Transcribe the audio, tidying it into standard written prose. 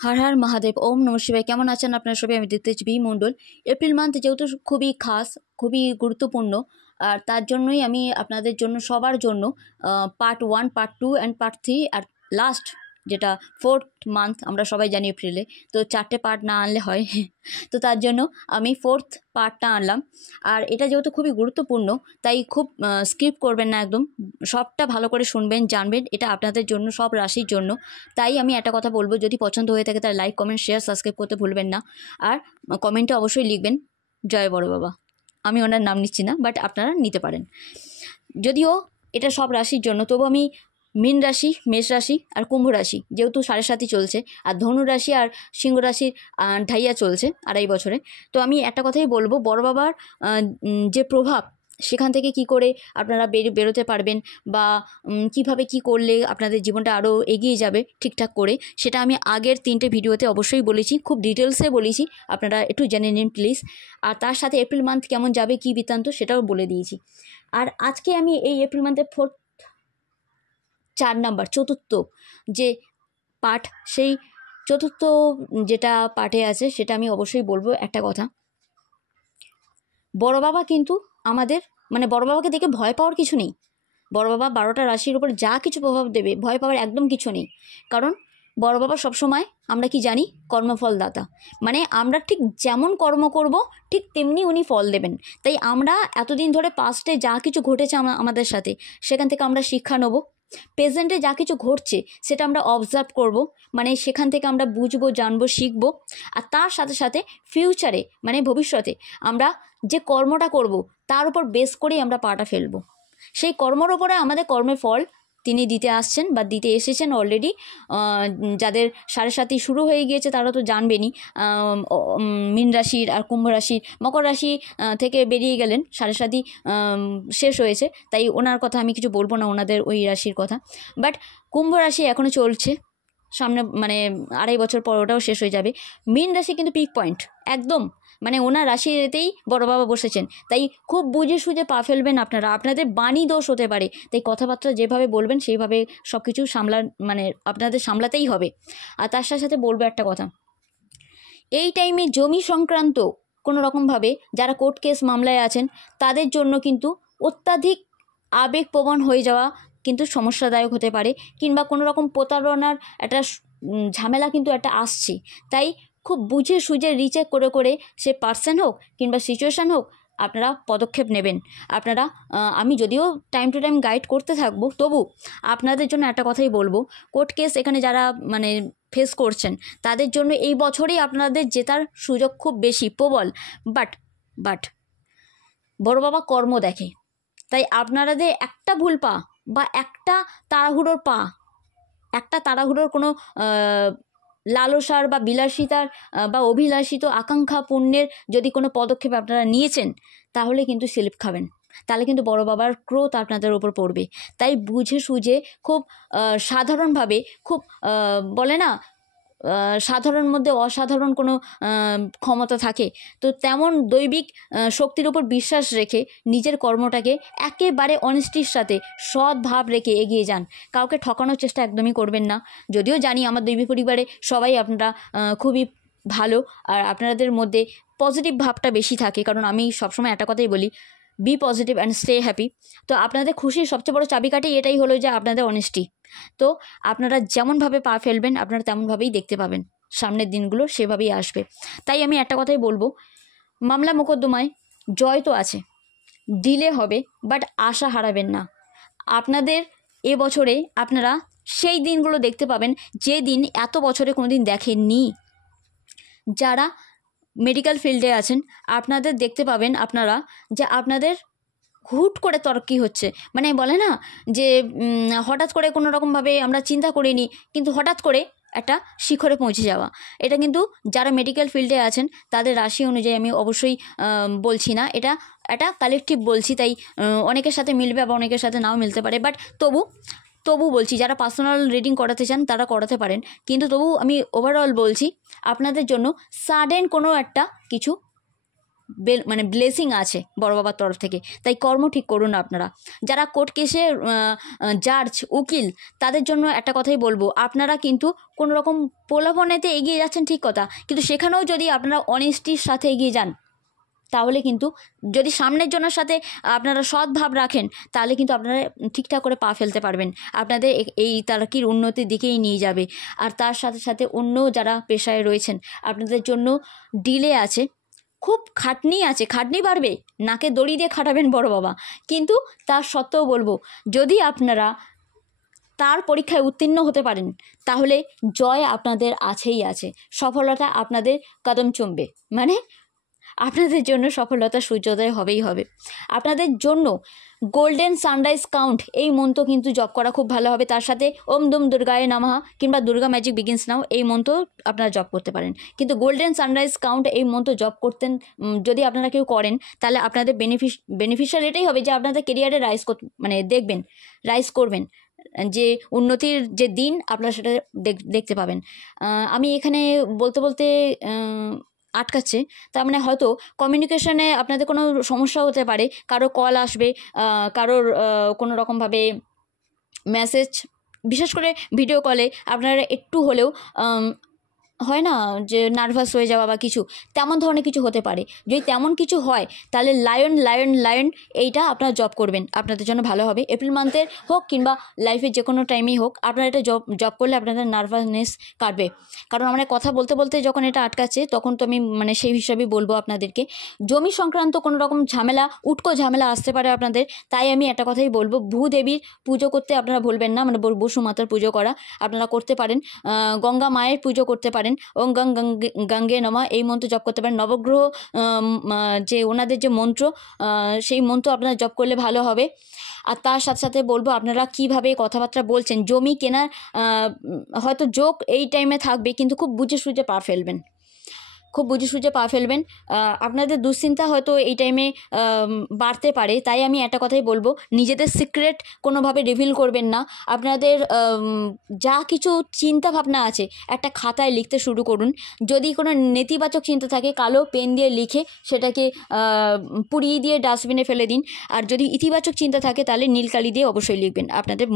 हर हर महादेव ओम नमः शिवाय। केमन आছেন আপনারা সবাই? আমি দেখতেছি বি মণ্ডল। এপ্রিল মান্থ যেহেতু খুবই খাস, খুবই গুরুত্বপূর্ণ, আর তার জন্যই আমি আপনাদের জন্য সবার জন্য পার্ট 1, পার্ট 2 অ্যান্ড পার্ট 3 আর লাস্ট যেটা 4th মান্থ আমরা সবাই জানি এপ্রিলে, তো 4টে পার্ট না আনলে হয় তো তার জন্য আমি 4th পার্টটা আনলাম। আর এটা যেহেতু খুবই গুরুত্বপূর্ণ তাই খুব স্কিপ করবেন না, একদম সবটা ভালো করে শুনবেন, জানবেন, এটা আপনাদের জন্য, সব রাশির জন্য। তাই আমি একটা কথা বলবো, যদি পছন্দ হয়ে থাকে তাহলে লাইক, কমেন্ট, শেয়ার, সাবস্ক্রাইব করতে ভুলবেন না। আর কমেন্টে অবশ্যই লিখবেন জয় বড় বাবা। আমি ওনার নাম নিচ্ছি না, বাট আপনারা নিতে পারেন। যদিও এটা সব রাশির জন্য, তবু আমি মীন রাশি, মেষ রাশি আর কুম্ভ রাশি যেহেতু 7.5 চলছে, আর ধনু রাশি আর সিংহ রাশির ঢাইয়া চলছে 2.5 বছরে, তো আমি একটা কথাই বলবো, বড় বাবার যে প্রভাব, সেখান থেকে কি করে আপনারা বেরোতে পারবেন বা কিভাবে কি করলে আপনাদের জীবনটা আরও এগিয়ে যাবে ঠিকঠাক করে, সেটা আমি আগের 3টে ভিডিওতে অবশ্যই বলেছি, খুব ডিটেলসে বলেছি, আপনারা একটু জেনে নিন প্লিজ। আর তার সাথে এপ্রিল মান্থ কেমন যাবে, কী বৃত্তান্ত, সেটাও বলে দিয়েছি। আর আজকে আমি এই এপ্রিল মান্থের 4 নাম্বার, চতুর্থ যে পার্ট, সেই চতুর্থ যেটা পার্টে আছে সেটা আমি অবশ্যই বলবো একটা কথা। বড় বাবা কিন্তু আমাদের, মানে বড় বাবাকে দেখে ভয় পাওয়ার কিছু নেই। বড় বাবা 12টা রাশির উপর যা কিছু প্রভাব দেবে, ভয় পাওয়ার একদম কিছু নেই। কারণ বড় বাবা সবসময়, আমরা কি জানি, কর্মফলদাতা, মানে আমরা ঠিক যেমন কর্ম করব ঠিক তেমনি উনি ফল দেবেন। তাই আমরা এতদিন ধরে পাস্টে যা কিছু ঘটেছে আমাদের সাথে, সেখান থেকে আমরা শিক্ষা নেব। প্রেজেন্টে যা কিছু ঘটছে সেটা আমরা অবজার্ভ করব, মানে সেখান থেকে আমরা বুঝবো, জানবো, শিখবো। আর তার সাথে সাথে ফিউচারে, মানে ভবিষ্যতে আমরা যে কর্মটা করব তার উপর বেস করেই আমরা পাটা ফেলবো। সেই কর্মর ওপরে আমাদের কর্মের ফল তিনি দিতে আসছেন বা দিতে এসেছেন অলরেডি। যাদের 7.5 শুরু হয়ে গিয়েছে তারা তো জানবেনই, মীন রাশির আর কুম্ভ রাশির, মকর রাশি থেকে বেরিয়ে গেলেন, 7.5 শেষ হয়েছে, তাই ওনার কথা আমি কিছু বলবো না, ওনাদের ওই রাশির কথা। বাট কুম্ভ রাশি এখনও চলছে, সামনে মানে 2.5 বছর পর ওটাও শেষ হয়ে যাবে। মীন রাশি কিন্তু পিক পয়েন্ট একদম, মানে ওনার রাশিতেই বড় বাবা বসেছেন, তাই খুব বুঝে সুঝে পা ফেলবেন আপনারা। আপনাদের বাণী দোষ হতে পারে, তাই কথাবার্তা যেভাবে বলবেন সেইভাবে সব কিছু মানে আপনাদের সামলাতেই হবে। আর তার সাথে সাথে বলবো একটা কথা, এই টাইমে জমি সংক্রান্ত কোনো রকমভাবে যারা কোর্ট কেস মামলায় আছেন তাদের জন্য কিন্তু অত্যাধিক আবেগপ্রবণ হয়ে যাওয়া কিন্তু সমস্যাদায়ক হতে পারে, কিংবা কোনো রকম প্রতারণার একটা ঝামেলা কিন্তু একটা আসছে। তাই খুব বুঝে সুঝে রিচেক করে করে, সে পার্সন হোক কিংবা সিচুয়েশান হোক, আপনারা পদক্ষেপ নেবেন। আপনারা, আমি যদিও টাইম টু টাইম গাইড করতে থাকবো, তবু আপনাদের জন্য একটা কথাই বলবো, কোর্ট কেস এখানে যারা মানে ফেস করছেন তাদের জন্য এই বছরেই আপনাদের জেতার সুযোগ খুব বেশি, প্রবল। বাট বড় বাবা কর্ম দেখে, তাই আপনাদের একটা ভুল পা বা একটা তাড়াহুড়োর কোনো লালসার বা বিলাসিতার বা অভিলাষিত আকাঙ্ক্ষা পূর্ণের যদি কোনো পদক্ষেপ আপনারা নিয়েছেন, তাহলে কিন্তু স্লিপ খাবেন, তাহলে কিন্তু বড় বাবার ক্রোধ আপনাদের ওপর পড়বে। তাই বুঝে সুঝে খুব সাধারণভাবে, খুব বলে না, সাধারণ মধ্যে অসাধারণ কোনো ক্ষমতা থাকে, তো তেমন দৈবিক শক্তির উপর বিশ্বাস রেখে নিজের কর্মটাকে একেবারে অনেস্টির সাথে সৎ ভাব রেখে এগিয়ে যান। কাউকে ঠকানোর চেষ্টা একদমই করবেন না। যদিও জানি আমার দৈবিক পরিবারে সবাই আপনারা খুবই ভালো, আর আপনাদের মধ্যে পজিটিভ ভাবটা বেশি থাকে, কারণ আমি সবসময় একটা কথাই বলি, be positive and stay happy. তো আপনাদের খুশির সবচেয়ে বড় চাবিকাঠি এটাই হলো যে আপনাদের অনেস্টি। তো আপনারা যেমনভাবে পা ফেলবেন আপনারা তেমনভাবেই দেখতে পাবেন, সামনের দিনগুলো সেভাবেই আসবে। তাই আমি একটা কথাই বলবো, মামলা মোকদ্দমায় জয় তো আছে, ডিলে হবে, বাট আশা হারাবেন না। আপনাদের এবছরে আপনারা সেই দিনগুলো দেখতে পাবেন যে দিন এত বছরে কোনো দিন দেখেননি। যারা মেডিকেল ফিল্ডে আছেন আপনাদের দেখতে পাবেন আপনারা যে আপনাদের হুট করে তরক্কি হচ্ছে, মানে বলে না যে হঠাৎ করে কোনো রকমভাবে আমরা চিন্তা করিনি, কিন্তু হঠাৎ করে একটা শিখরে পৌঁছে যাওয়া। এটা কিন্তু যারা মেডিকেল ফিল্ডে আছেন তাদের রাশি অনুযায়ী আমি অবশ্যই বলছি না, এটা কালেকটিভ বলছি, তাই অনেকের সাথে মিলবে আবার অনেকের সাথে নাও মিলতে পারে, বাট তবু বলছি, যারা পার্সোনাল রিডিং করাতে চান তারা করাতে পারেন, কিন্তু তবু আমি ওভারঅল বলছি আপনাদের জন্য সাডেন কোনো একটা কিছু মানে ব্লেসিং আছে বড় বাবার তরফ থেকে, তাই কর্ম ঠিক করুন আপনারা। যারা কোর্ট কেসে জাজ, উকিল, তাদের জন্য একটা কথাই বলবো, আপনারা কিন্তু কোনো রকম প্রলোভনেতে এগিয়ে যাচ্ছেন ঠিক কথা, কিন্তু সেখানেও যদি আপনারা অনেস্টির সাথে এগিয়ে যান, তাহলে কিন্তু যদি সামনের জনের সাথে আপনারা সৎ ভাব রাখেন, তাহলে কিন্তু আপনারা ঠিকঠাক করে পা ফেলতে পারবেন, আপনাদের এই তারাকির উন্নতির দিকেই নিয়ে যাবে। আর তার সাথে সাথে অন্য যারা পেশায় রয়েছেন, আপনাদের জন্য ডিলে আছে, খুব খাটনি আছে, খাটনি বাড়বে, নাকে দড়ি দিয়ে খাটাবেন বড় বাবা, কিন্তু তার সত্ত্বেও বলবো, যদি আপনারা তার পরীক্ষায় উত্তীর্ণ হতে পারেন, তাহলে জয় আপনাদের আছেই আছে, সফলতা আপনাদের কদম চুমবে, মানে আপনাদের জন্য সফলতা সূর্যোদয় হবেই হবে। আপনাদের জন্য গোল্ডেন সানরাইজ কাউন্ট এই মন্ত্র কিন্তু জপ করা খুব ভালো হবে। তার সাথে ওম দুম দুর্গায় নমঃ কিংবা দুর্গা ম্যাজিক বিগিনস নাও এই মন্ত্র আপনারা জপ করতে পারেন। কিন্তু গোল্ডেন সানরাইজ কাউন্ট এই মন্ত্র জপ করতেন যদি আপনারা কেউ করেন, তাহলে আপনাদের বেনিফিশিয়াল এটাই হবে যে আপনাদের কেরিয়ারে মানে দেখবেন, রাইজ করবেন, যে উন্নতির যে দিন আপনারা সেটা দেখতে পাবেন। আমি এখানে বলতে বলতে আটকাচ্ছে, তার মানে হয়তো কমিউনিকেশনে আপনাদের কোনো সমস্যা হতে পারে, কারো কল আসবে, কারোর কোনো রকমভাবে মেসেজ, বিশেষ করে ভিডিও কলে আপনারা একটু হলেও হয় না যে নার্ভাস হয়ে যাওয়া বা কিছু তেমন ধরনের কিছু হতে পারে। যদি তেমন কিছু হয়, তাহলে লায়ন এইটা আপনারা জব করবেন, আপনাদের জন্য ভালো হবে। এপ্রিল মান্থের হোক কিংবা লাইফের যে কোনো টাইমেই হোক, আপনারা এটা জব করলে আপনাদের নার্ভাসনেস কাটবে। কারণ আমরা কথা বলতে বলতে যখন এটা আটকাচ্ছে, তখন তো আমি মানে সেই হিসাবেই বলবো আপনাদেরকে, জমি সংক্রান্ত কোনো রকম ঝামেলা, উটকো ঝামেলা আসতে পারে আপনাদের। তাই আমি একটা কথাই বলবো, ভূদেবীর পুজো করতে আপনারা ভুলবেন না, মানে বসুমাতার পুজো করা আপনারা করতে পারেন, গঙ্গা মায়ের পুজো করতে পারেন, ওম গঙ্গে নমঃ এই মন্ত্র জপ করতে পারেন। নবগ্রহ যে ওনাদের যে মন্ত্র, সেই মন্ত্র আপনারা জপ করলে ভালো হবে। আর তার সাথে সাথে বলবো, আপনারা কিভাবে কথাবার্তা বলছেন, জমি কেনার হয়তো যোগ এই টাইমে থাকবে, কিন্তু খুব বুঝে সুঝে পা ফেলবেন, আপনাদের দুশ্চিন্তা হয়তো এই টাইমে বাড়তে পারে। তাই আমি একটা কথাই বলবো, নিজেদের সিক্রেট কোনোভাবে রিভিল করবেন না। আপনাদের যা কিছু চিন্তা ভাবনা আছে একটা খাতায় লিখতে শুরু করুন। যদি কোনো নেতিবাচক চিন্তা থাকে, কালো পেন দিয়ে লিখে সেটাকে পুড়িয়ে দিয়ে ডাস্টবিনে ফেলে দিন। আর যদি ইতিবাচক চিন্তা থাকে, তাহলে নীল কালি দিয়ে অবশ্যই লিখবেন। আপনাদের